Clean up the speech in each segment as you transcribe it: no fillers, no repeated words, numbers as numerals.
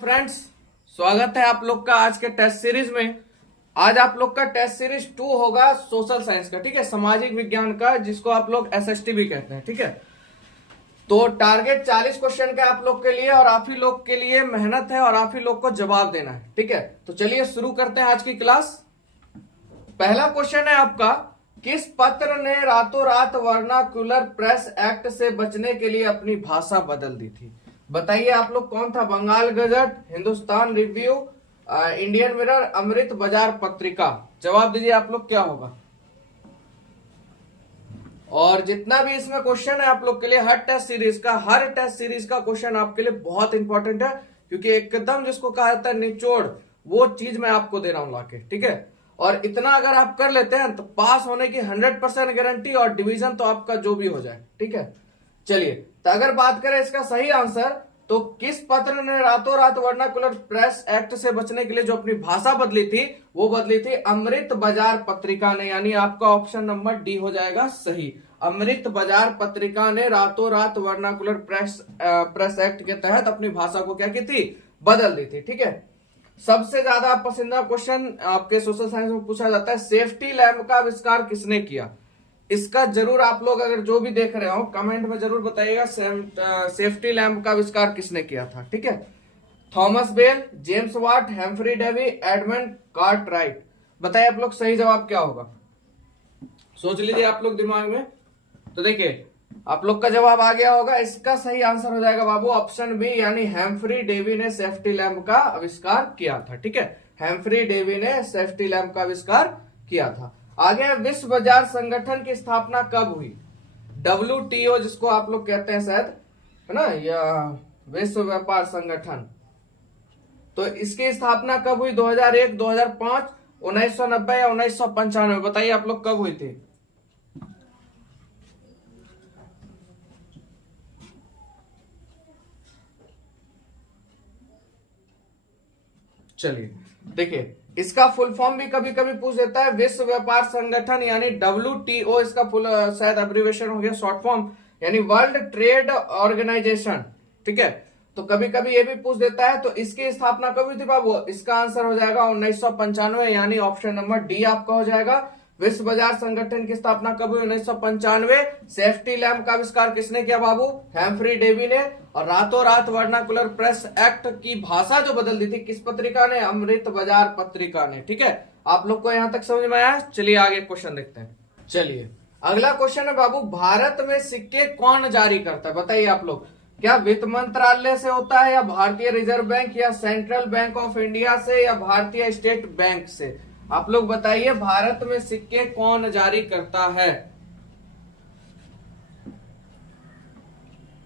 Friends, स्वागत है आप लोग का आज के टेस्ट सीरीज में। आज आप लोग का टेस्ट सीरीज 2 होगा सोशल साइंस का, ठीक है, सामाजिक विज्ञान का, जिसको आप लोग एसएसटी भी कहते हैं, ठीक है। तो टारगेट 40 क्वेश्चन का आप लोग के लिए और आप ही लोग के लिए मेहनत है और आप ही लोग को जवाब देना है, ठीक है। तो चलिए शुरू करते हैं आज की क्लास। पहला क्वेश्चन है आपका, किस पत्र ने रातों रात वर्नाक्युलर प्रेस एक्ट से बचने के लिए अपनी भाषा बदल दी थी? बताइए आप लोग कौन था? Bengal Gazette, Hindustan Review, Indian Mirror, Amrita Bazar Patrika. जवाब दीजिए आप लोग, क्या होगा। और जितना भी इसमें क्वेश्चन है आप लोग के लिए हर टेस्ट सीरीज का क्वेश्चन आपके लिए बहुत इंपॉर्टेंट है, क्योंकि एकदम जिसको कहा जाता है निचोड़, वो चीज मैं आपको दे रहा हूं लाके, ठीक है। और इतना अगर आप कर लेते हैं तो पास होने की 100% गारंटी, और डिवीजन तो आपका जो भी हो जाए, ठीक है। चलिए, तो अगर बात करें इसका सही आंसर, तो किस पत्र ने रातों रात वर्नाकुलर प्रेस एक्ट से बचने के लिए जो अपनी भाषा बदली थी, वो बदली थी अमृत बाजार पत्रिका ने। यानी आपका ऑप्शन नंबर डी हो जाएगा सही। अमृत बाजार पत्रिका ने रातों रात वर्नाकुलर प्रेस एक्ट के तहत अपनी भाषा को क्या की थी? बदल दी थी, ठीक है। सबसे ज्यादा पसंदीदा क्वेश्चन आपके सोशल साइंस में पूछा जाता है, सेफ्टी लैंप का आविष्कार किसने किया? इसका जरूर आप लोग अगर जो भी देख रहे हो कमेंट में जरूर बताइएगा, सेफ्टी लैंप का आविष्कार किसने किया था, ठीक है। Thomas Bell, James Watt, Humphry Davy, Edmund Cartwright. बताइए आप लोग सही जवाब क्या होगा, सोच लीजिए आप लोग दिमाग में। तो देखिए आप लोग का जवाब आ गया होगा। इसका सही आंसर हो जाएगा बाबू ऑप्शन बी, यानी हेम्फ्री डेवी ने सेफ्टी लैंप का आविष्कार किया था, ठीक है। हेम्फ्री डेवी ने सेफ्टी लैंप का आविष्कार किया था। आगे, विश्व बाजार संगठन की स्थापना कब हुई? WTO जिसको आप लोग कहते हैं शायद, है ना, या विश्व व्यापार संगठन। तो इसकी स्थापना कब हुई? 2001, 2005, 1990 या 1995? बताइए आप लोग कब हुई थी। चलिए देखिए, इसका फुल फॉर्म भी कभी कभी पूछ देता है, विश्व व्यापार संगठन यानी WTO, इसका फुल शायद एब्रिविएशन हो गया, शॉर्ट फॉर्म, यानी वर्ल्ड ट्रेड ऑर्गेनाइजेशन, ठीक है। तो कभी कभी ये भी पूछ देता है। तो इसकी स्थापना कब हुई थी बाबू? इसका आंसर हो जाएगा 1995, यानी ऑप्शन नंबर डी आपका हो जाएगा। विश्व बाजार संगठन की स्थापना कब हुई? 1995। सेफ्टी लैंप का आविष्कार किसने किया बाबू? हेम्फ्री डेवी ने। और रातों रात वर्नाकुलर प्रेस एक्ट की भाषा जो बदल दी थी किस पत्रिका ने? अमृत बाजार पत्रिका ने, ठीक है। आप लोग को यहां तक समझ में आया? चलिए आगे क्वेश्चन देखते हैं। चलिए अगला क्वेश्चन है बाबू, भारत में सिक्के कौन जारी करता है? बताइए आप लोग, क्या वित्त मंत्रालय से होता है, या भारतीय रिजर्व बैंक, या सेंट्रल बैंक ऑफ इंडिया से, या भारतीय स्टेट बैंक से? आप लोग बताइए, भारत में सिक्के कौन जारी करता है?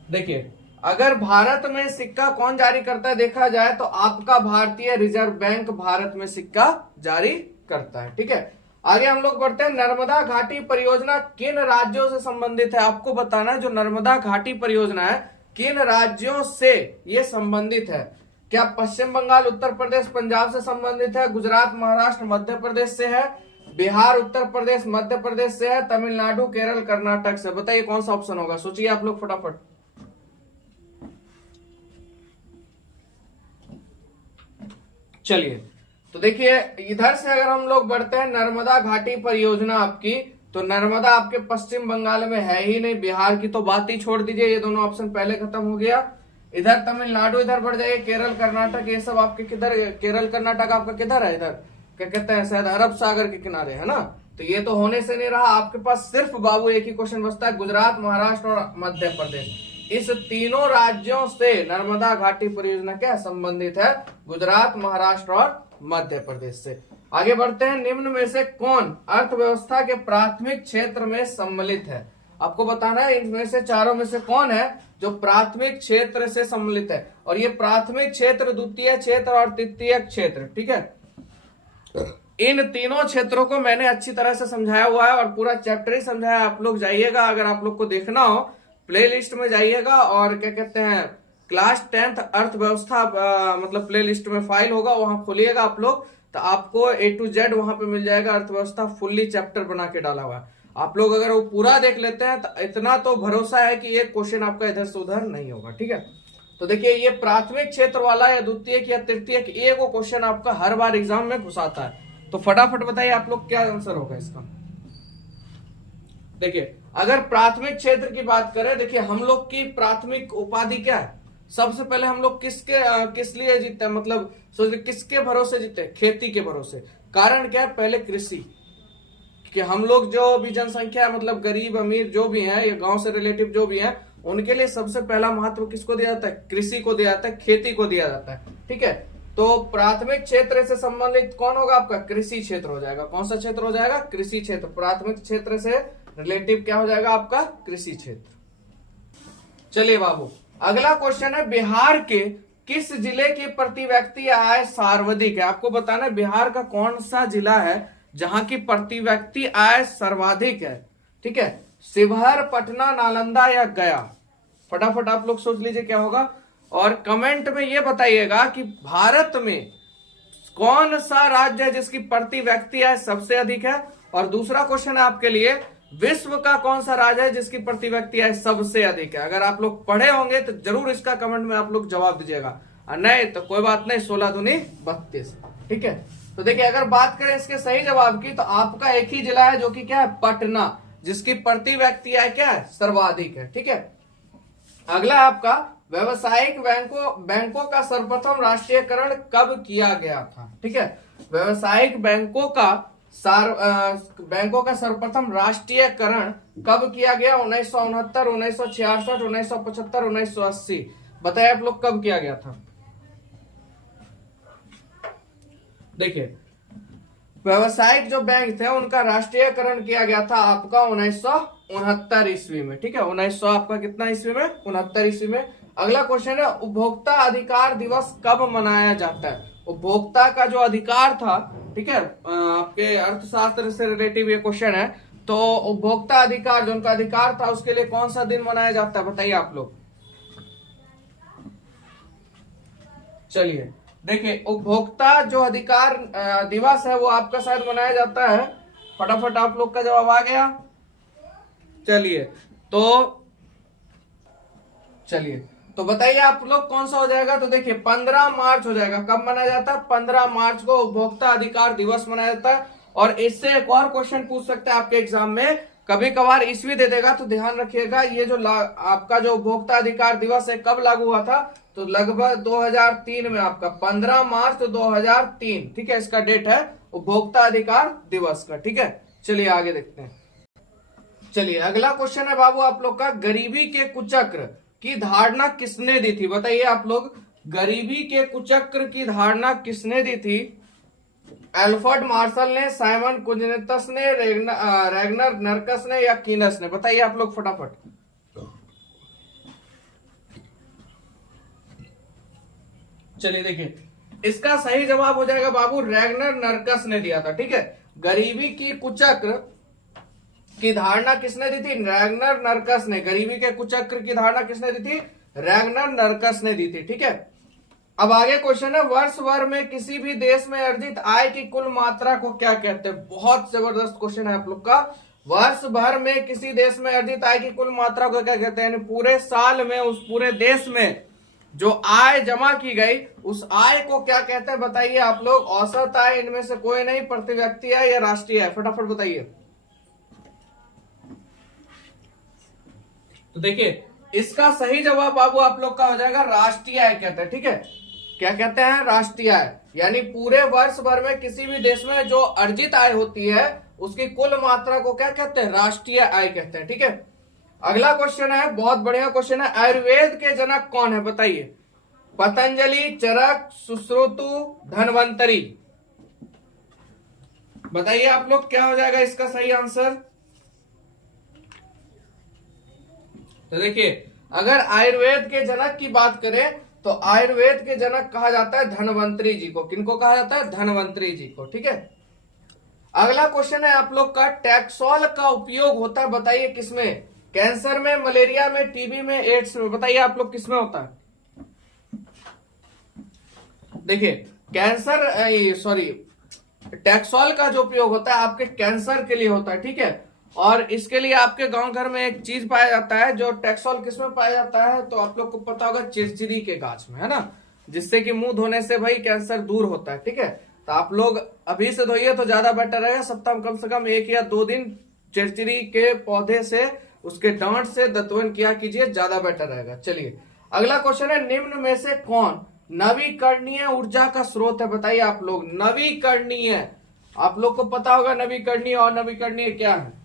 देखिए, अगर भारत में सिक्का कौन जारी करता है देखा जाए तो आपका भारतीय रिजर्व बैंक भारत में सिक्का जारी करता है, ठीक है। आगे हम लोग बढ़ते हैं, नर्मदा घाटी परियोजना किन राज्यों से संबंधित है? आपको बताना है जो नर्मदा घाटी परियोजना है किन राज्यों से ये संबंधित है। क्या पश्चिम बंगाल, उत्तर प्रदेश, पंजाब से संबंधित है, गुजरात, महाराष्ट्र, मध्य प्रदेश से है, बिहार, उत्तर प्रदेश, मध्य प्रदेश से है, तमिलनाडु, केरल, कर्नाटक से? बताइए कौन सा ऑप्शन होगा, सोचिए आप लोग फटाफट। चलिए तो देखिए, इधर से अगर हम लोग बढ़ते हैं, नर्मदा घाटी परियोजना आपकी, तो नर्मदा आपके पश्चिम बंगाल में है ही नहीं, बिहार की तो बात ही छोड़ दीजिए, ये दोनों ऑप्शन पहले खत्म हो गया। इधर तमिलनाडु, इधर बढ़ जाइए, केरल, कर्नाटक, ये सब आपके किधर? केरल कर्नाटक आपका किधर है? इधर क्या कहते हैं, शायद अरब सागर के किनारे, है ना। तो ये तो होने से नहीं रहा, आपके पास सिर्फ बाबू एक ही क्वेश्चन बचता है, गुजरात, महाराष्ट्र और मध्य प्रदेश। इस तीनों राज्यों से नर्मदा घाटी परियोजना क्या संबंधित है? गुजरात, महाराष्ट्र और मध्य प्रदेश से। आगे बढ़ते हैं, निम्न में से कौन अर्थव्यवस्था के प्राथमिक क्षेत्र में सम्मिलित है? आपको बताना है इनमें से चारों में से कौन है जो प्राथमिक क्षेत्र से सम्मिलित है। और ये प्राथमिक क्षेत्र, द्वितीय क्षेत्र और तृतीय क्षेत्र, ठीक है। इन तीनों क्षेत्रों को मैंने अच्छी तरह से समझाया हुआ है और पूरा चैप्टर ही समझाया। आप लोग जाइएगा, अगर आप लोग को देखना हो प्लेलिस्ट में जाइएगा, और क्या कहते हैं, क्लास 10th अर्थव्यवस्था मतलब प्लेलिस्ट में फाइल होगा, वहां खोलिएगा आप लोग, तो आपको A to Z वहां पे मिल जाएगा। अर्थव्यवस्था फुल्ली चैप्टर बना के डाला हुआ है। आप लोग अगर वो पूरा देख लेते हैं तो इतना तो भरोसा है कि एक क्वेश्चन आपका इधर से उधर नहीं होगा, ठीक है। तो देखिए ये प्राथमिक क्षेत्र वाला या द्वितीयक या तृतीयक, ये को क्वेश्चन आपका हर बार एग्जाम में घुसाता है। तो फटाफट बताइए आप लोग क्या आंसर होगा इसका। देखिए अगर प्राथमिक क्षेत्र की बात करें, देखिए हम लोग की प्राथमिक उपाधि क्या है, सबसे पहले हम लोग किस लिए जीते हैं, मतलब सोचिए किसके भरोसे जीते, खेती के भरोसे। कारण क्या है, पहले कृषि, कि हम लोग जो भी जनसंख्या है, मतलब गरीब अमीर जो भी है, या गांव से रिलेटिव जो भी है, उनके लिए सबसे पहला महत्व किसको दिया जाता है, कृषि को दिया जाता है, खेती को दिया जाता है। ठीक है, तो प्राथमिक क्षेत्र से संबंधित कौन होगा आपका, कृषि क्षेत्र हो जाएगा। कौन सा क्षेत्र हो जाएगा, कृषि क्षेत्र। प्राथमिक क्षेत्र से रिलेटिव क्या हो जाएगा आपका, कृषि क्षेत्र। चलिए बाबू अगला क्वेश्चन है, बिहार के किस जिले की प्रति व्यक्ति आय सर्वाधिक है। आपको बताना है बिहार का कौन सा जिला है जहां की प्रति व्यक्ति आय सर्वाधिक है। ठीक है, शिवहर, पटना, नालंदा या गया। फटाफट आप लोग सोच लीजिए क्या होगा, और कमेंट में ये बताइएगा कि भारत में कौन सा राज्य है जिसकी प्रति व्यक्ति आय सबसे अधिक है। और दूसरा क्वेश्चन है आपके लिए, विश्व का कौन सा राज्य है जिसकी प्रति व्यक्ति आय सबसे अधिक है। अगर आप लोग पढ़े होंगे तो जरूर इसका कमेंट में आप लोग जवाब दीजिएगा, और नहीं तो कोई बात नहीं, 16 दूनी 32। ठीक है, तो देखिए अगर बात करें इसके सही जवाब की, तो आपका एक ही जिला है जो कि क्या है, पटना, जिसकी प्रति व्यक्ति आय क्या है, सर्वाधिक है। ठीक है, अगला आपका, व्यवसायिक बैंकों का सर्वप्रथम राष्ट्रीयकरण कब किया गया था। ठीक है, व्यवसायिक बैंकों का सर्वप्रथम राष्ट्रीयकरण कब किया गया, 1969, 1966, 1975, 1980। बताइए आप लोग कब किया गया था। देखिए व्यवसायिक जो बैंक थे उनका राष्ट्रीयकरण किया गया था आपका 1969 ईस्वी में। ठीक है, 1900 आपका कितना ईस्वी में, 69 ईस्वी में। अगला क्वेश्चन है, उपभोक्ता अधिकार दिवस कब मनाया जाता है। उपभोक्ता का जो अधिकार था, ठीक है, आपके अर्थशास्त्र से रिलेटिव ये क्वेश्चन है, तो उपभोक्ता अधिकार जो उनका अधिकार था उसके लिए कौन सा दिन मनाया जाता है, बताइए आप लोग। चलिए देखिए उपभोक्ता जो अधिकार दिवस है वो आपका शायद मनाया जाता है। फटाफट आप लोग का जवाब आ गया। चलिए तो बताइए आप लोग कौन सा हो जाएगा। तो देखिए 15 मार्च हो जाएगा। कब मनाया जाता है, 15 मार्च को उपभोक्ता अधिकार दिवस मनाया जाता है। और इससे एक और क्वेश्चन पूछ सकते हैं आपके एग्जाम में, कभी कभार ईस्वी दे देगा, तो ध्यान रखिएगा ये जो आपका जो उपभोक्ता अधिकार दिवस है कब लागू हुआ था, तो लगभग 2003 में, आपका 15 मार्च 2003। ठीक है, इसका डेट है उपभोक्ता अधिकार दिवस का। ठीक है, चलिए आगे देखते हैं। चलिए अगला क्वेश्चन है बाबू आप लोग का, गरीबी के कुचक्र की धारणा किसने दी थी। बताइए आप लोग, गरीबी के कुचक्र की धारणा किसने दी थी। एल्फ्रेड मार्शल ने, साइमन कुजनेतस ने, रैगनर नर्कस ने या कीनस ने। बताइए आप लोग फटाफट। चलिए देखिए इसका सही जवाब हो जाएगा बाबू, रैगनर नर्कस ने दिया था। ठीक है, गरीबी की कुचक्र की धारणा किसने दी थी, रैगनर नर्कस ने। गरीबी के कुचक्र की धारणा किसने दी थी, रैगनर नर्कस ने दी थी। ठीक है, अब आगे क्वेश्चन है, वर्ष भर में किसी भी देश में अर्जित आय की कुल मात्रा को क्या कहते हैं। बहुत जबरदस्त क्वेश्चन है आप लोग का। वर्ष भर में किसी देश में अर्जित आय की कुल मात्रा को क्या कहते हैं, यानी पूरे साल में उस पूरे देश में जो आय जमा की गई उस आय को क्या कहते हैं। बताइए आप लोग, औसत आय, इनमें से कोई नहीं, प्रति व्यक्ति आय या राष्ट्रीय आय। फटाफट बताइए। तो देखिए इसका सही जवाब बाबू आप लोग का हो जाएगा राष्ट्रीय आय कहते हैं। ठीक है, क्या कहते हैं, राष्ट्रीय आय। यानी पूरे वर्ष भर में किसी भी देश में जो अर्जित आय होती है उसकी कुल मात्रा को क्या कहते हैं, राष्ट्रीय आय कहते हैं। ठीक है, अगला क्वेश्चन है, बहुत बढ़िया क्वेश्चन है, आयुर्वेद के जनक कौन है। बताइए, पतंजलि, चरक, सुश्रुतु, धन्वंतरी। बताइए आप लोग क्या हो जाएगा इसका सही आंसर। तो देखिए अगर आयुर्वेद के जनक की बात करें तो आयुर्वेद के जनक कहा जाता है धन्वंतरी जी को। किनको कहा जाता है, धन्वंतरी जी को। ठीक है, अगला क्वेश्चन है आप लोग का, टैक्सोल का उपयोग होता है, बताइए किसमें, कैंसर में, मलेरिया में, टीबी में, एड्स में। बताइए आप लोग किसमें होता है। देखिए टैक्सोल का जो उपयोग होता है आपके कैंसर के लिए होता है। ठीक है, और इसके लिए आपके गांव घर में एक चीज पाया जाता है, जो टैक्सोल किसमें पाया जाता है, तो आप लोग को पता होगा चिरचिरी के गाछ में, है ना, जिससे कि मुंह धोने से भाई कैंसर दूर होता है। ठीक है, तो आप लोग अभी से धोइए तो ज्यादा बेटर रहेगा। सप्ताह में कम से कम 1 या 2 दिन चिरचिरी के पौधे से, उसके डांट से दंतवन किया कीजिए, ज्यादा बेटर रहेगा। चलिए अगला क्वेश्चन है, निम्न में से कौन नवीकरणीय ऊर्जा का स्रोत है? बताइए आप लोग। नवीकरणीय, आप लोग को पता होगा नवीकरणीय और नवीकरणीय क्या है।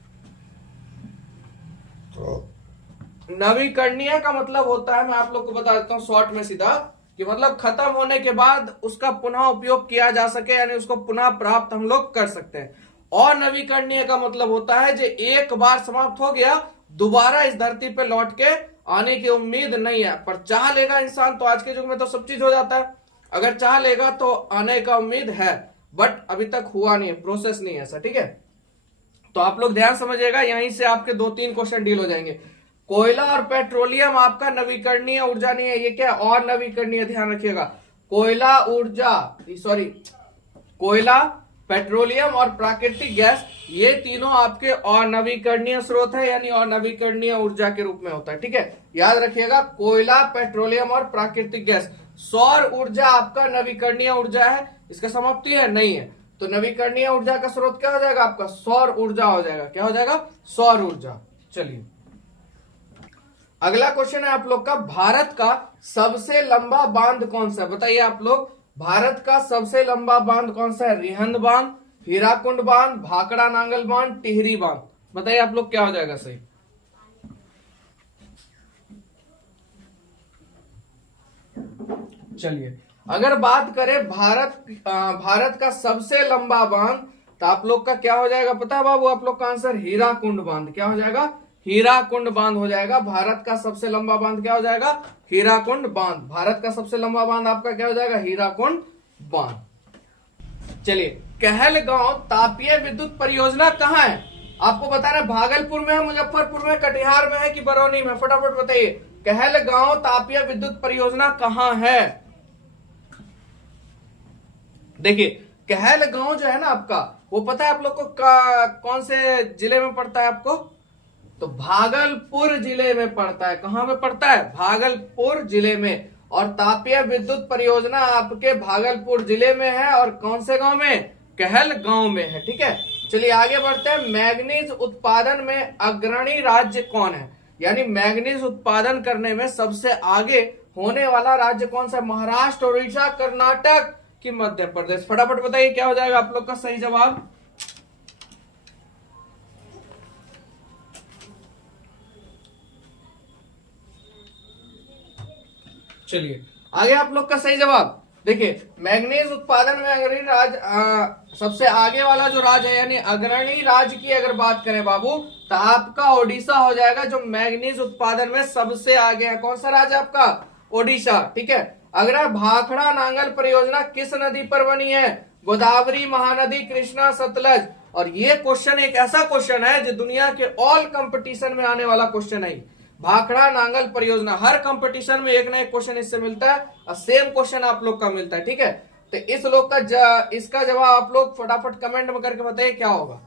नवीकरणीय का मतलब होता है, मैं आप लोग को बता देता हूं शॉर्ट में सीधा, कि मतलब खत्म होने के बाद उसका पुनः उपयोग किया जा सके, यानी उसको पुनः प्राप्त हम लोग कर सकते हैं। और नवीकरणीय का मतलब होता है जो एक बार समाप्त हो गया, दोबारा इस धरती पे लौट के आने की उम्मीद नहीं है। पर चाह लेगा इंसान तो आज के युग में तो सब चीज हो जाता है, अगर चाह लेगा तो आने का उम्मीद है, बट अभी तक हुआ नहीं है, प्रोसेस नहीं है ऐसा। ठीक है, तो आप लोग ध्यान समझिएगा, यहीं से आपके 2-3 क्वेश्चन डील हो जाएंगे। कोयला और पेट्रोलियम आपका नवीकरणीय ऊर्जा नहीं है, ये क्या और नवीकरणीय, ध्यान रखिएगा। कोयला ऊर्जा, सॉरी, कोयला, पेट्रोलियम और प्राकृतिक गैस, ये तीनों आपके अनवीकरणीय स्रोत है, यानी अनवीकरणीय ऊर्जा के रूप में होता है। ठीक है, याद रखिएगा, कोयला, पेट्रोलियम और प्राकृतिक गैस। सौर ऊर्जा आपका नवीकरणीय ऊर्जा है, इसका समाप्ति है नहीं है, तो नवीकरणीय ऊर्जा का स्रोत क्या हो जाएगा आपका? सौर ऊर्जा हो जाएगा। क्या हो जाएगा? सौर ऊर्जा। चलिए अगला क्वेश्चन है आप लोग का, भारत का सबसे लंबा बांध कौन सा है? बताइए आप लोग, भारत का सबसे लंबा बांध कौन सा है? रिहंद बांध, हीराकुंड बांध, भाखड़ा नांगल बांध, टिहरी बांध। बताइए आप लोग क्या हो जाएगा सही। चलिए अगर बात करें भारत का सबसे लंबा बांध, तो आप लोग का क्या हो जाएगा पता है बाबू? आप लोग का आंसर हीराकुंड बांध। क्या हो जाएगा? हीराकुंड बांध हो जाएगा। भारत का सबसे लंबा बांध क्या हो जाएगा? हीराकुंड बांध। भारत का सबसे लंबा बांध आपका क्या हो जाएगा? हीराकुंड बांध। चलिए, कहलगांव तापीय विद्युत परियोजना कहाँ है? आपको बताना है, भागलपुर में है, मुजफ्फरपुर में, कटिहार में है कि बरौनी में? फटाफट बताइए, कहलगांव तापीय विद्युत परियोजना कहाँ है? देखिए कहलगांव जो है ना आपका, वो पता है आप लोग को कौन से जिले में पड़ता है आपको? तो भागलपुर जिले में पड़ता है। कहां में पड़ता है? भागलपुर जिले में। और तापीय विद्युत परियोजना आपके भागलपुर जिले में है, और कौन से गांव में? कहलगांव में है। ठीक है, चलिए आगे बढ़ते हैं। मैग्नीज उत्पादन में अग्रणी राज्य कौन है? यानी मैग्नीज उत्पादन करने में सबसे आगे होने वाला राज्य कौन सा? महाराष्ट्र, उड़ीसा, कर्नाटक कि मध्य प्रदेश? फटाफट बताइए क्या हो जाएगा आप लोग का सही जवाब। चलिए आगे आप लोग का सही जवाब देखिए, मैग्नीज उत्पादन में अग्रणी राज्य, सबसे आगे वाला जो राज्य है, यानी अग्रणी राज्य की अगर बात करें बाबू, तो आपका ओडिशा हो जाएगा, जो मैग्नीज उत्पादन में सबसे आगे है। कौन सा राज्य आपका? ओडिशा। ठीक है, अगर भाखड़ा नांगल परियोजना किस नदी पर बनी है? गोदावरी, महानदी, कृष्णा, सतलज। और ये क्वेश्चन एक ऐसा क्वेश्चन है जो दुनिया के ऑल कंपटीशन में आने वाला क्वेश्चन है। भाखड़ा नांगल परियोजना, हर कंपटीशन में एक ना एक क्वेश्चन इससे मिलता है, और सेम क्वेश्चन आप लोग का मिलता है। ठीक है, तो इस लोग का इसका जवाब आप लोग फटाफट कमेंट में करके बताइए क्या होगा।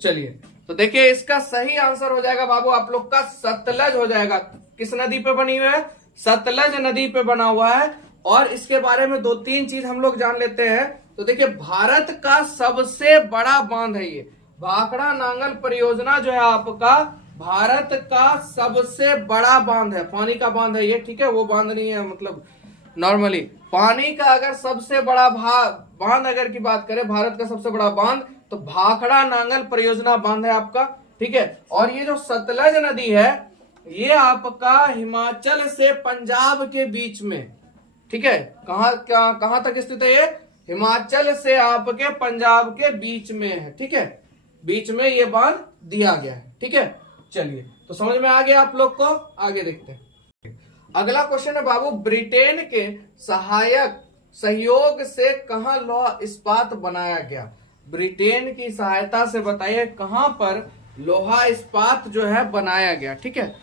चलिए तो देखिए, इसका सही आंसर हो जाएगा बाबू आप लोग का सतलज हो जाएगा। किस नदी पे बनी हुई है? सतलज नदी पे बना हुआ है। और इसके बारे में 2-3 चीज हम लोग जान लेते हैं। तो देखिए, भारत का सबसे बड़ा बांध है ये भाखड़ा नांगल परियोजना, जो है आपका भारत का सबसे बड़ा बांध है। पानी का बांध है ये, ठीक है, वो बांध नहीं है, मतलब नॉर्मली पानी का अगर सबसे बड़ा बांध अगर की बात करें, भारत का सबसे बड़ा बांध, तो भाखड़ा नांगल परियोजना बांध है आपका। ठीक है, और ये जो सतलज नदी है, ये आपका हिमाचल से पंजाब के बीच में, ठीक है, कहां तक स्थित है ये? हिमाचल से आपके पंजाब के बीच में है। ठीक है, बीच में ये बांध दिया गया है। ठीक है, चलिए तो समझ में आ गया आप लोग को। आगे देखते हैं। अगला क्वेश्चन है बाबू, ब्रिटेन के सहयोग से कहां लौह इस्पात बनाया गया? ब्रिटेन की सहायता से बताइए कहां पर लोहा इस्पात जो है बनाया गया। ठीक है,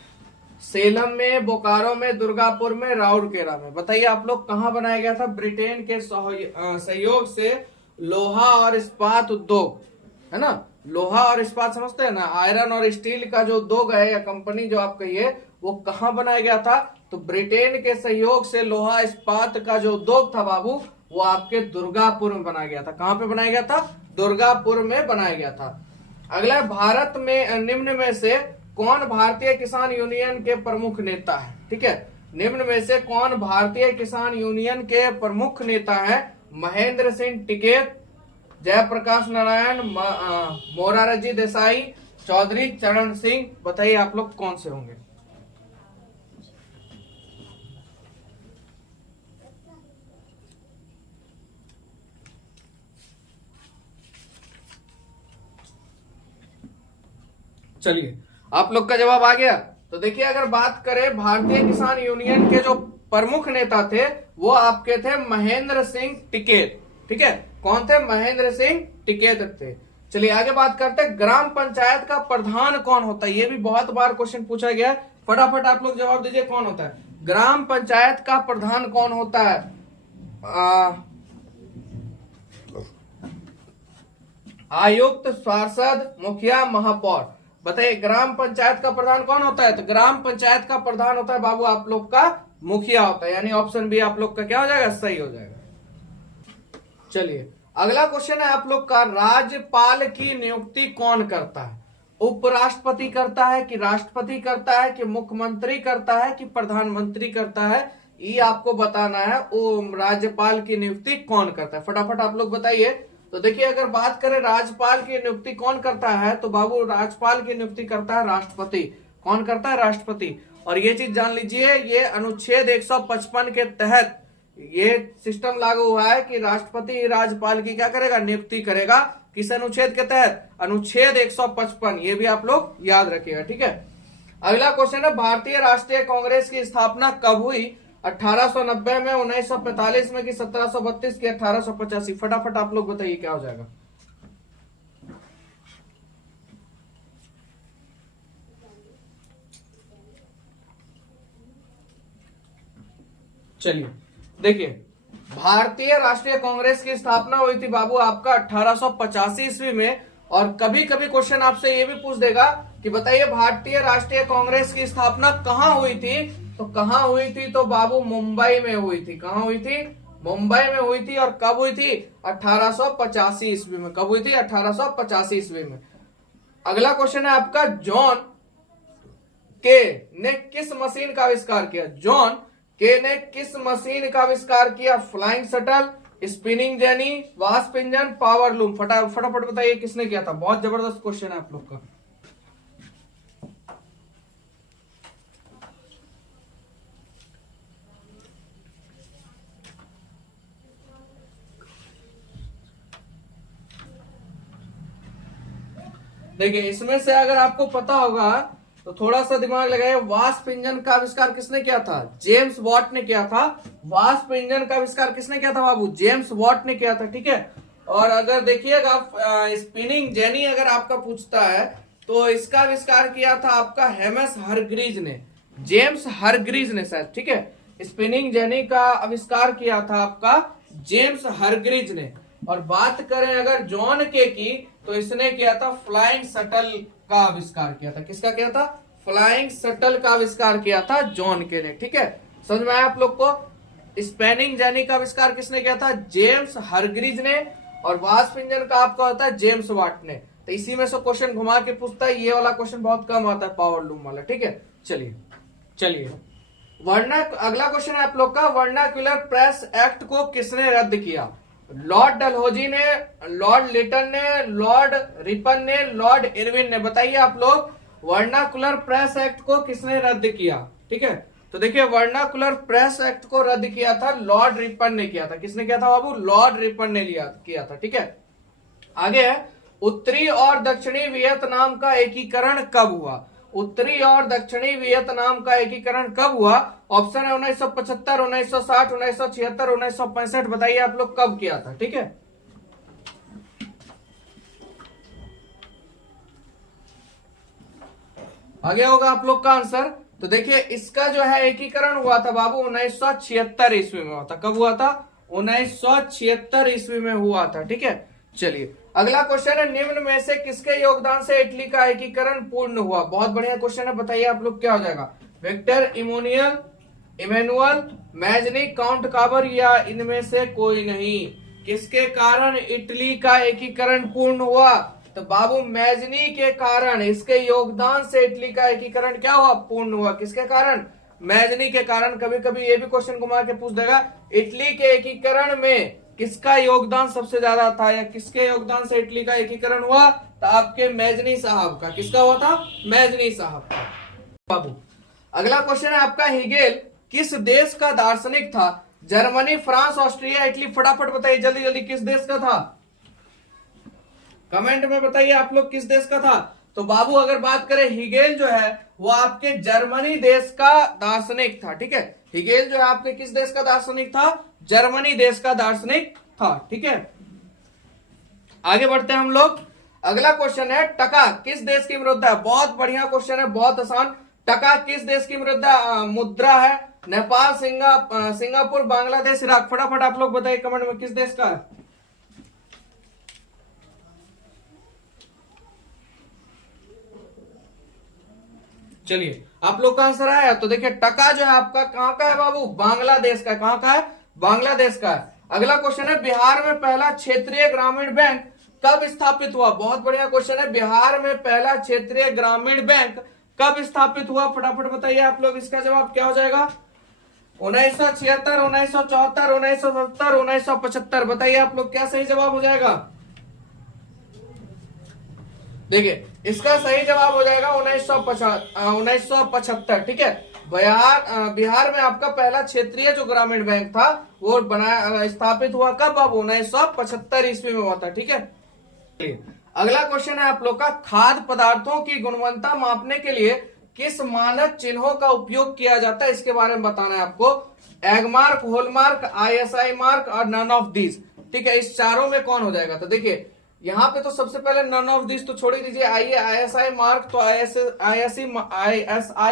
सेलम में, बोकारो में, दुर्गापुर में, राउरकेला में। बताइए आप लोग कहाँ बनाया गया था? ब्रिटेन के सहयोग से लोहा और इस्पात उद्योग, है ना, लोहा और इस्पात समझते हैं ना, आयरन और स्टील का जो उद्योग है या कंपनी जो आप कहिए, वो कहाँ बनाया गया था? तो ब्रिटेन के सहयोग से लोहा इस्पात का जो उद्योग था बाबू, वो आपके दुर्गापुर में बनाया गया था। कहां पे बनाया गया था? दुर्गापुर में बनाया गया था। अगला, भारत में निम्न में से कौन भारतीय किसान यूनियन के प्रमुख नेता है? ठीक है, निम्न में से कौन भारतीय किसान यूनियन के प्रमुख नेता है? महेंद्र सिंह टिकैत, जयप्रकाश नारायण, मोरारजी देसाई, चौधरी चरण सिंह। बताइए आप लोग कौन से होंगे? चलिए, आप लोग का जवाब आ गया। तो देखिए, अगर बात करें भारतीय किसान यूनियन के जो प्रमुख नेता थे, वो आपके थे महेंद्र सिंह टिकैत। ठीक है, कौन थे? महेंद्र सिंह टिकैत थे। चलिए आगे बात करते हैं, ग्राम पंचायत का प्रधान कौन होता है? ये भी बहुत बार क्वेश्चन पूछा गया है, फटाफट आप लोग जवाब दीजिए, कौन होता है? ग्राम पंचायत का प्रधान कौन होता है? आयुक्त, पार्षद, मुखिया, महापौर। बताइए ग्राम पंचायत का प्रधान कौन होता है? तो ग्राम पंचायत का प्रधान होता है बाबू आप लोग का मुखिया होता है, यानी ऑप्शन बी आप लोग का क्या हो जाएगा? सही हो जाएगा। चलिए अगला क्वेश्चन है आप लोग का, राज्यपाल की नियुक्ति कौन करता है? उपराष्ट्रपति करता है कि राष्ट्रपति करता है कि मुख्यमंत्री करता है कि प्रधानमंत्री करता है? ये आपको बताना है। वो राज्यपाल की नियुक्ति कौन करता है? फटाफट आप लोग बताइए। तो देखिए, अगर बात करें राज्यपाल की नियुक्ति कौन करता है, तो बाबू राज्यपाल की नियुक्ति करता है राष्ट्रपति। कौन करता है? राष्ट्रपति। और ये चीज जान लीजिए, ये अनुच्छेद 155 के तहत ये सिस्टम लागू हुआ है कि राष्ट्रपति राज्यपाल की क्या करेगा? नियुक्ति करेगा। किस अनुच्छेद के तहत? अनुच्छेद 155। ये भी आप लोग याद रखिएगा। ठीक है, अगला क्वेश्चन है, भारतीय राष्ट्रीय कांग्रेस की स्थापना कब हुई? 1890 में, 1945 में, कि 1732 की 1885? फटाफट आप लोग बताइए क्या हो जाएगा? चलिए देखिए, भारतीय राष्ट्रीय कांग्रेस की स्थापना हुई थी बाबू आपका 1885 ईस्वी में। और कभी कभी क्वेश्चन आपसे ये भी पूछ देगा कि बताइए भारतीय राष्ट्रीय कांग्रेस की स्थापना कहां हुई थी? तो कहां हुई थी? तो बाबू मुंबई में हुई थी। कहां हुई थी? मुंबई में हुई थी। और कब हुई थी? 1885 ईस्वी में। कब हुई थी? 1885 ईस्वी में। अगला क्वेश्चन है आपका, जॉन के ने किस मशीन का आविष्कार किया? जॉन के ने किस मशीन का आविष्कार किया? Flying shuttle, spinning jenny, wasp engine, power loom. फटाफट बताइए किसने किया था? बहुत जबरदस्त क्वेश्चन है आप लोग का। देखिए, इसमें से अगर आपको पता होगा तो थोड़ा सा दिमाग लगाइए। वास्प इंजन का आविष्कार किसने किया था? जेम्स वॉट ने किया था। वास्प इंजन का आविष्कार किसने किया था बाबू? जेम्स वॉट ने किया था। ठीक है, और अगर देखिएगा स्पिनिंग जेनी अगर आपका पूछता है तो इसका आविष्कार किया था आपका हेमस हरग्रीज ने, जेम्स हरग्रीज ने शायद। ठीक है, स्पिनिंग जेनी का आविष्कार किया था आपका जेम्स हरग्रीज ने। और बात करें अगर जॉन के की, तो इसने किया था फ्लाइंग शटल का आविष्कार किया था। किसका किया था? फ्लाइंग शटल का आविष्कार किया था जॉन के ने। ठीक है, समझ में आया आप लोग को? स्पेनिंग जेनी का आविष्कार किसने किया था? जेम्स हरग्रीज ने। और वास्प इंजन का आपका होता है जेम्स वाट ने। तो इसी में से क्वेश्चन घुमा के पूछता है। ये वाला क्वेश्चन बहुत कम आता है, पावर लूम वाला। ठीक है, चलिए अगला क्वेश्चन है आप लोग का, वर्नाक्यूलर प्रेस एक्ट को किसने रद्द किया? लॉर्ड डलहौजी ने, लॉर्ड लिटन ने, लॉर्ड रिपन ने, लॉर्ड इरविन ने। बताइए आप लोग वर्नाकुलर प्रेस एक्ट को किसने रद्द किया? ठीक है, तो देखिए वर्नाकुलर प्रेस एक्ट को रद्द किया था लॉर्ड रिपन ने किया था। किसने किया था बाबू? लॉर्ड रिपन ने किया था। ठीक है, आगे है, उत्तरी और दक्षिणी वियतनाम का एकीकरण कब हुआ? उत्तरी और दक्षिणी वियतनाम का एकीकरण कब हुआ? ऑप्शन है 1975, 1960, 1976, 1965। बताइए आप लोग कब किया था? ठीक है, आगे होगा आप लोग का आंसर तो देखिए इसका जो है एकीकरण हुआ था बाबू 1976 ईस्वी में हुआ था। कब हुआ था? 1976 ईस्वी में हुआ था। ठीक है, चलिए अगला क्वेश्चन है, निम्न में से किसके योगदान से इटली का एकीकरण पूर्ण हुआ? बहुत बढ़िया क्वेश्चन है, बताइए आप लोग क्या हो जाएगा? विक्टर इमोनियल, इमैनुअल, मैजनी, काउंट काबर या इनमें से कोई नहीं? किसके कारण इटली का एकीकरण पूर्ण हुआ? तो बाबू मैजनी के कारण, इसके योगदान से इटली का एकीकरण क्या हुआ? पूर्ण हुआ। किसके कारण? मैजनी के कारण। कभी कभी ये भी क्वेश्चन घुमा के पूछ देगा, इटली के एकीकरण में किसका योगदान सबसे ज्यादा था, या किसके योगदान से इटली का एकीकरण हुआ? तो आपके मैजनी साहब का। किसका हुआ था? मैजनी साहब का। बाबू अगला क्वेश्चन है आपका, हिगेल किस देश का दार्शनिक था? Germany, France, Austria, Italy? फटाफट बताइए जल्दी जल्दी, किस देश का था? कमेंट में बताइए आप लोग किस देश का था। तो बाबू अगर बात करें, हिगेल जो है वो आपके जर्मनी देश का दार्शनिक था। ठीक है, हिगेल जो है आपके किस देश का दार्शनिक था? जर्मनी देश का दार्शनिक था। ठीक है, आगे बढ़ते हैं हम लोग। अगला क्वेश्चन है, टका किस देश की मुद्रा है? बहुत बढ़िया क्वेश्चन है, बहुत आसान। टका किस देश की मुद्रा है? Nepal, Singapore, Bangladesh, Iraq? फटाफट आप लोग बताइए कमेंट में किस देश का है। चलिए आप लोग का आंसर आया। तो देखिए टका जो है आपका कहां का है बाबू? बांग्लादेश का। कहां का है? बांग्लादेश का है। अगला क्वेश्चन है, बिहार में पहला क्षेत्रीय ग्रामीण बैंक कब स्थापित हुआ? बहुत बढ़िया क्वेश्चन है, बिहार में पहला क्षेत्रीय ग्रामीण बैंक कब स्थापित हुआ? फटाफट बताइए आप लोग, इसका जवाब क्या हो जाएगा? 1976, 1974, 1970, 1975? बताइए आप लोग क्या सही जवाब हो जाएगा? देखिए इसका सही जवाब हो जाएगा 1975। ठीक है, बिहार में आपका पहला क्षेत्रीय जो ग्रामीण बैंक था वो बनाया, स्थापित हुआ कब बाबू? 1975 ईस्वी में हुआ था। ठीक है, अगला क्वेश्चन है आप लोग का, खाद्य पदार्थों की गुणवत्ता मापने के लिए किस मानक चिन्हों का उपयोग किया जाता है? इसके बारे में बताना है आपको। Egg mark, whole mark, ISI mark और नन ऑफ दीज। ठीक है, इस चारों में कौन हो जाएगा? तो देखिए यहाँ पे तो सबसे पहले नन ऑफ दिस तो छोड़ ही दीजिए। आइए ISI मार्क, तो ISI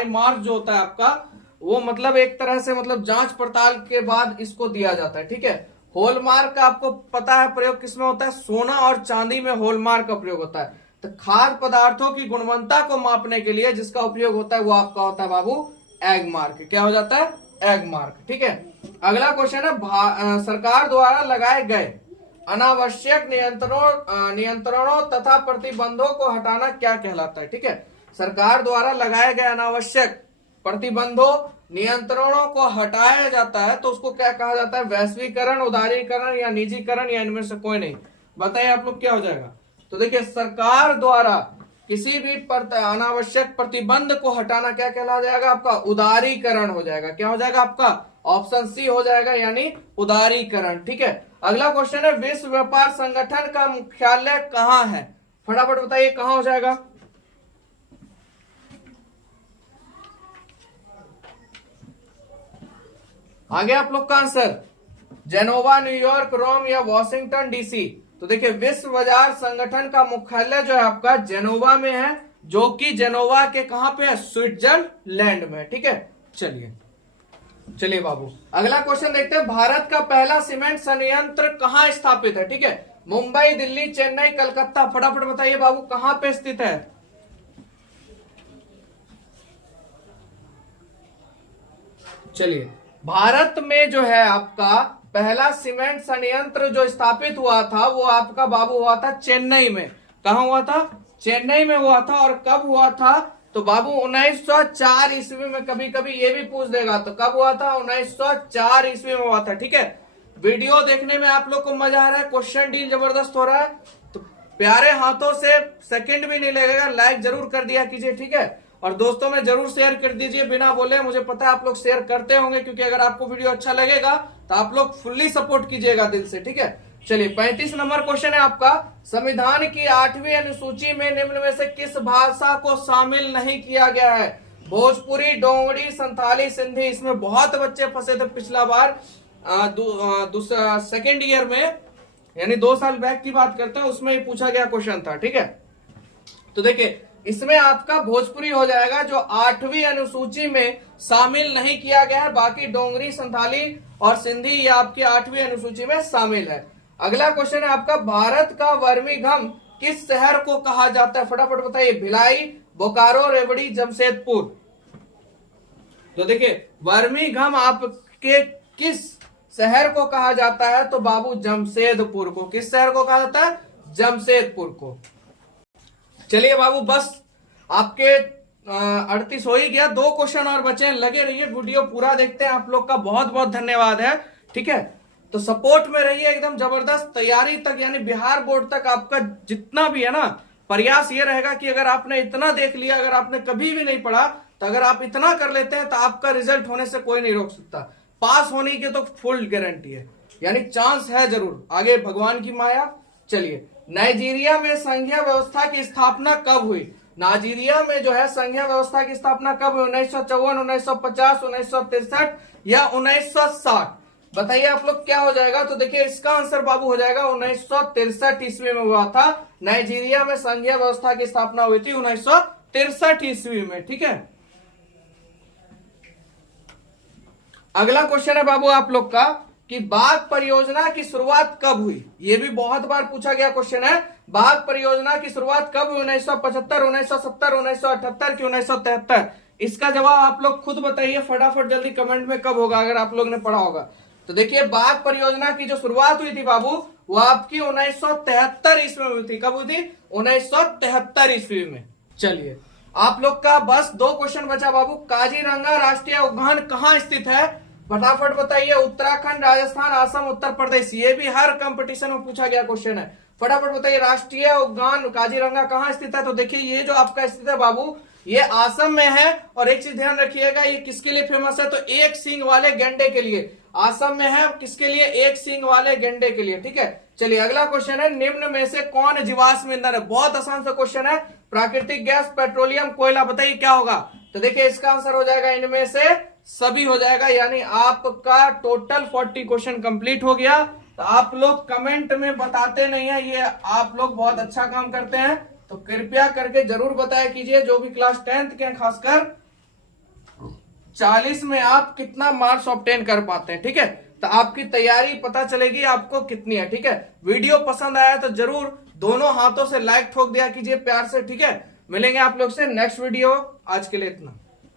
मार्क जो होता है आपका वो मतलब एक तरह से मतलब जांच पड़ताल के बाद इसको दिया जाता है। ठीक है, होल मार्क का आपको पता है प्रयोग किसमें होता है? सोना और चांदी में होल मार्क का प्रयोग होता है। तो खाद्य पदार्थों की गुणवत्ता को मापने के लिए जिसका उपयोग होता है वो आपका होता है बाबू एग मार्क। क्या हो जाता है? Egg mark. ठीक है, अगला क्वेश्चन है, सरकार द्वारा लगाए गए अनावश्यक नियंत्रणों तथा प्रतिबंधों को हटाना क्या कहलाता है? ठीक है, सरकार द्वारा लगाए गए अनावश्यक प्रतिबंधों, नियंत्रणों को हटाया जाता है तो उसको क्या कहा जाता है? वैश्वीकरण, उदारीकरण या निजीकरण, या इनमें से कोई नहीं? बताइए आप लोग क्या हो जाएगा? तो देखिए सरकार द्वारा किसी भी अनावश्यक प्रतिबंध को हटाना क्या कहला जाएगा? आपका उदारीकरण हो जाएगा। क्या हो जाएगा आपका? ऑप्शन सी हो जाएगा, यानी उदारीकरण। ठीक है, अगला क्वेश्चन है, विश्व व्यापार संगठन का मुख्यालय कहां है? फटाफट बताइए कहां हो जाएगा? आगे आप लोग का आंसर, जेनोवा, न्यूयॉर्क, रोम या वॉशिंगटन DC? तो देखिए विश्व बाजार संगठन का मुख्यालय जो है आपका जेनोवा में है, जो कि जेनोवा के कहां पे है? स्विट्जरलैंड में। ठीक है, चलिए बाबू अगला क्वेश्चन देखते हैं, भारत का पहला सीमेंट संयंत्र कहां स्थापित है? ठीक है, मुंबई, दिल्ली, चेन्नई, कलकत्ता? फटाफट बताइए बाबू कहां पे स्थित है? चलिए भारत में जो है आपका पहला सीमेंट संयंत्र जो स्थापित हुआ था वो आपका बाबू हुआ था चेन्नई में। कहां हुआ था? चेन्नई में हुआ था। और कब हुआ था? तो बाबू 1904 ईस्वी में। कभी कभी ये भी पूछ देगा, तो कब हुआ था? 1904 ईस्वी में हुआ था। ठीक है, वीडियो देखने में आप लोग को मजा आ रहा है, क्वेश्चन डील जबरदस्त हो रहा है, तो प्यारे हाथों से सेकंड भी नहीं लगेगा, लाइक जरूर कर दिया कीजिए। ठीक है, और दोस्तों में जरूर शेयर कर दीजिए बिना बोले। मुझे पता है आप लोग शेयर करते होंगे, क्योंकि अगर आपको वीडियो अच्छा लगेगा तो आप लोग फुल्ली सपोर्ट कीजिएगा दिल से। ठीक है, चलिए 35 नंबर क्वेश्चन है आपका, संविधान की 8वीं अनुसूची में निम्न में से किस भाषा को शामिल नहीं किया गया है? भोजपुरी, डोंगरी, संथाली, सिंधी? इसमें बहुत बच्चे फंसे थे पिछला बार सेकेंड ईयर में, यानी 2 साल बैक की बात करते हैं, उसमें ही पूछा गया क्वेश्चन था। ठीक है, तो देखिए इसमें आपका भोजपुरी हो जाएगा, जो 8वीं अनुसूची में शामिल नहीं किया गया है। बाकी डोंगरी, संथाली और सिंधी ये आपकी 8वीं अनुसूची में शामिल है। अगला क्वेश्चन है आपका, भारत का बर्मिंघम किस शहर को कहा जाता है? फटाफट बताइए। भिलाई, बोकारो, रेवड़ी, जमशेदपुर। तो देखिए बर्मिंघम आपके किस शहर को कहा जाता है? तो बाबू जमशेदपुर को। किस शहर को कहा जाता है? जमशेदपुर को। चलिए बाबू, बस आपके 38 हो ही गया। 2 क्वेश्चन और बचे हैं, लगे रहिए, वीडियो पूरा देखते हैं। आप लोग का बहुत बहुत धन्यवाद है। ठीक है, तो सपोर्ट में रहिए एकदम जबरदस्त। तैयारी तक यानी बिहार बोर्ड तक आपका जितना भी है ना, प्रयास ये रहेगा कि अगर आपने इतना देख लिया, अगर आपने कभी भी नहीं पढ़ा, तो अगर आप इतना कर लेते हैं तो आपका रिजल्ट होने से कोई नहीं रोक सकता। पास होने की तो फुल गारंटी है, यानी चांस है जरूर, आगे भगवान की माया। चलिए, नाइजीरिया में संघीय व्यवस्था की स्थापना कब हुई? नाइजीरिया में जो है संघीय व्यवस्था की स्थापना कब हुई? 1954, 1950, 1963 या 1960? बताइए आप लोग क्या हो जाएगा? तो देखिए इसका आंसर बाबू हो जाएगा 1963 ईस्वी में हुआ था। नाइजीरिया में संघीय व्यवस्था की स्थापना हुई थी 1963 ईस्वी में। ठीक है, अगला क्वेश्चन है बाबू आप लोग का कि बाघ परियोजना की शुरुआत कब हुई? ये भी बहुत बार पूछा गया क्वेश्चन है। बाघ परियोजना की शुरुआत कब हुई? 1975, 1970, 1978 की 1973? इसका जवाब आप लोग खुद बताइए फटाफट, जल्दी कमेंट में, कब होगा अगर आप लोग ने पढ़ा होगा तो। देखिए बाघ परियोजना की जो शुरुआत हुई थी बाबू, वो आपकी 1973 ईस्वी में हुई थी। कब हुई थी? 1973 ईस्वी में। चलिए, आप लोग का बस 2 क्वेश्चन बचा बाबू। काजीरंगा राष्ट्रीय उद्यान कहाँ स्थित है? फटाफट बताइए। उत्तराखंड, राजस्थान, असम, उत्तर प्रदेश? ये भी हर कंपटीशन में पूछा गया क्वेश्चन है। फटाफट बताइए, राष्ट्रीय उद्यान काजीरंगा कहाँ स्थित है? तो देखिए ये जो आपका स्थित है बाबू, ये असम में है। और एक चीज ध्यान रखिएगा, ये किसके लिए फेमस है? तो एक सींग वाले गेंडे के लिए। असम में है, किसके लिए? एक सींग वाले गेंडे के लिए। ठीक है, चलिए अगला क्वेश्चन है, निम्न में से कौन जीवाश्म ईंधन है? बहुत आसान सा क्वेश्चन है। प्राकृतिक गैस, पेट्रोलियम, कोयला? बताइए क्या होगा? तो देखिए इसका आंसर हो जाएगा इनमें से सभी हो जाएगा, यानी आपका टोटल 40 क्वेश्चन कंप्लीट हो गया। तो आप लोग कमेंट में बताते नहीं है, ये आप लोग बहुत अच्छा काम करते हैं, तो कृपया करके जरूर बताया कीजिए। जो भी क्लास 10th के, खासकर 40 में आप कितना मार्क्स ऑब्टेन कर पाते हैं। ठीक है, तो आपकी तैयारी पता चलेगी आपको कितनी है। ठीक है, वीडियो पसंद आया तो जरूर दोनों हाथों से लाइक ठोक दिया कीजिए प्यार से। ठीक है, मिलेंगे आप लोग से नेक्स्ट वीडियो। आज के लिए इतना।